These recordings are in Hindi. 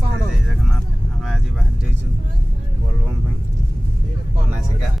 जय जगन्नाथ आम आज बाहर जाइए बोलबम बनासिका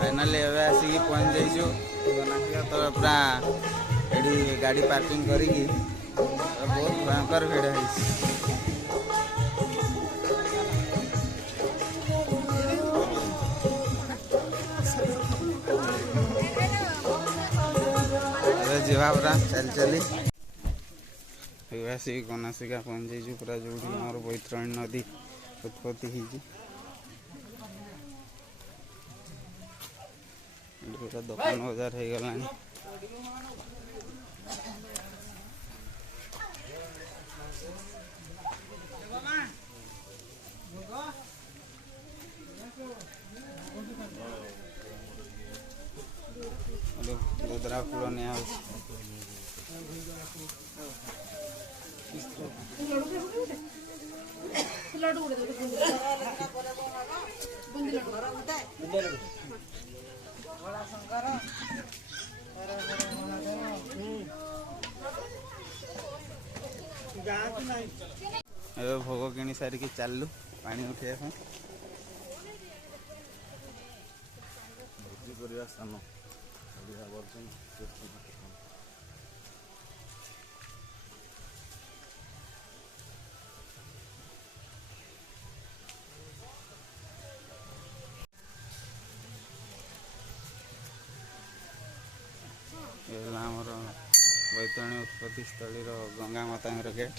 फाइनाली पहुँच जाइए तो पूरा ये गाड़ी पार्किंग करी बहुत भयंकर भिड़ है। जीवा पूरा चल चली आसिक गनासिका पहुँच जाइए पूरा जो आम बैतरणी नदी उत्पत्ति होती पूरा दुकान बजार हो गला। दुधरा फूल नहीं भोग किणी सारिकी चलू पानी उठे भोजी स्थान आमर बैतरणी उत्पत्ति स्थली गंगा माता गेट।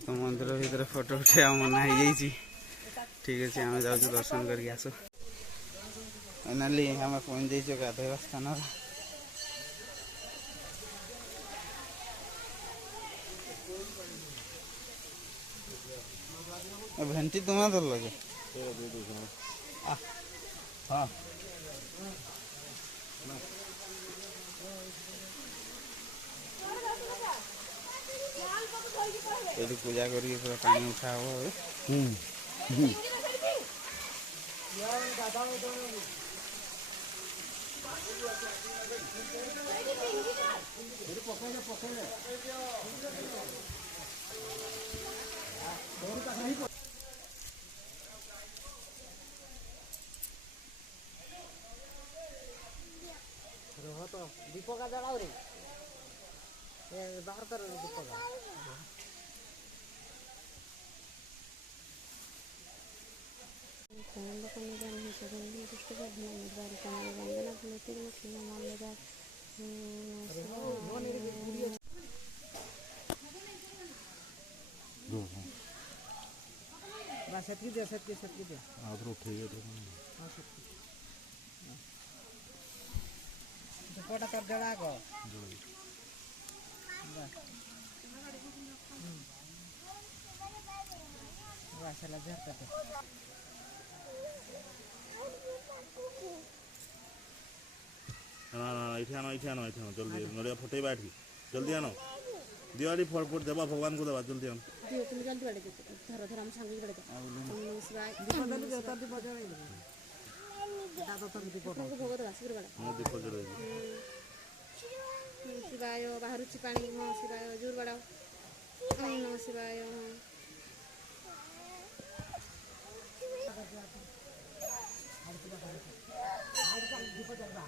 तो मंदिर भीतर फोटो उठे मना हो ठीक अच्छे आम जाऊँ दर्शन करके आसु। फाइनाली आम पहुँच जाइए गाधोवा स्थान भेंटी तुम्हें धरल के हाँ ये पूजा करके पूरा पानी उठा हो दीपका जलाओ रे बाहर कर दीपका बस सेटकी दे सेटकी दे आदर उठेगा तो हां सेटकी दुपट्टा तर जड़ा को बस बस ला झरता तो ना इथे आनो जल्दी नड़िया फटे बैठी जल्दी आनो दिवाली फट फट देवा भगवान को देवा जल्दी आनो दियो तुम्ही जल्दी बडे देतो धर धर हम सांगितले बडे देतो शिवाय दीप जल्दी देता दीप जड़ाई दादा तो दीप तुमको भगत घासकर बडा मैं दीप जलाई शिवाय बाहरुची पाणी हो शिवाय जोर बडाव ओम नमः शिवाय दीप जलवा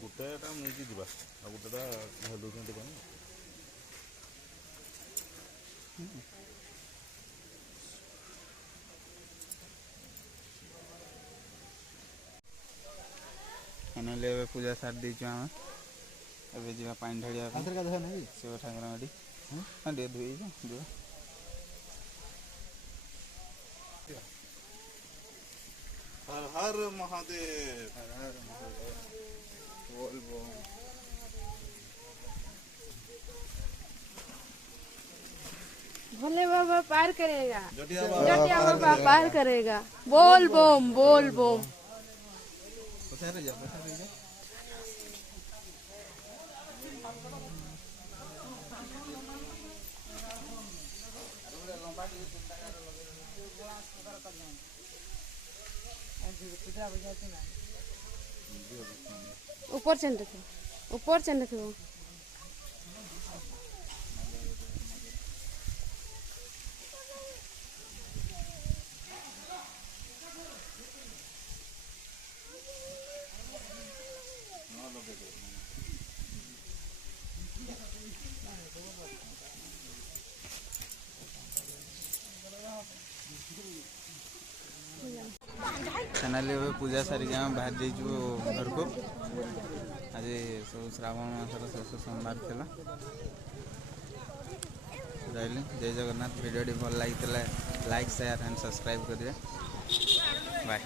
गोटेटा नहीं जीवा आ गोटेटा धर दौरान पानी फाइनाली एबे पूजा सारी देचु आम एबे जीवा पानी ढालिया अंदर का धो नहीं शिव ठाकुर गाड़ी हाँ दे धोई जो हर हर महादेव बोल बोल भोले बाबा पार करेगा जटिया जटिया बाबा पार करेगा बोल बोम बोल बोम पछारे जा पछारे जा ऊपर चढ़ रखो ऊपर चढ़ रखो फाइनाली एबे पूजा सारी आम बाहर जाइछु घर को आज सब श्रावण मासर शेष सोमवार थिला रही जय जगन्नाथ वीडियो भल लगी लाइक शेयर एंड सब्सक्राइब करेंगे बाय।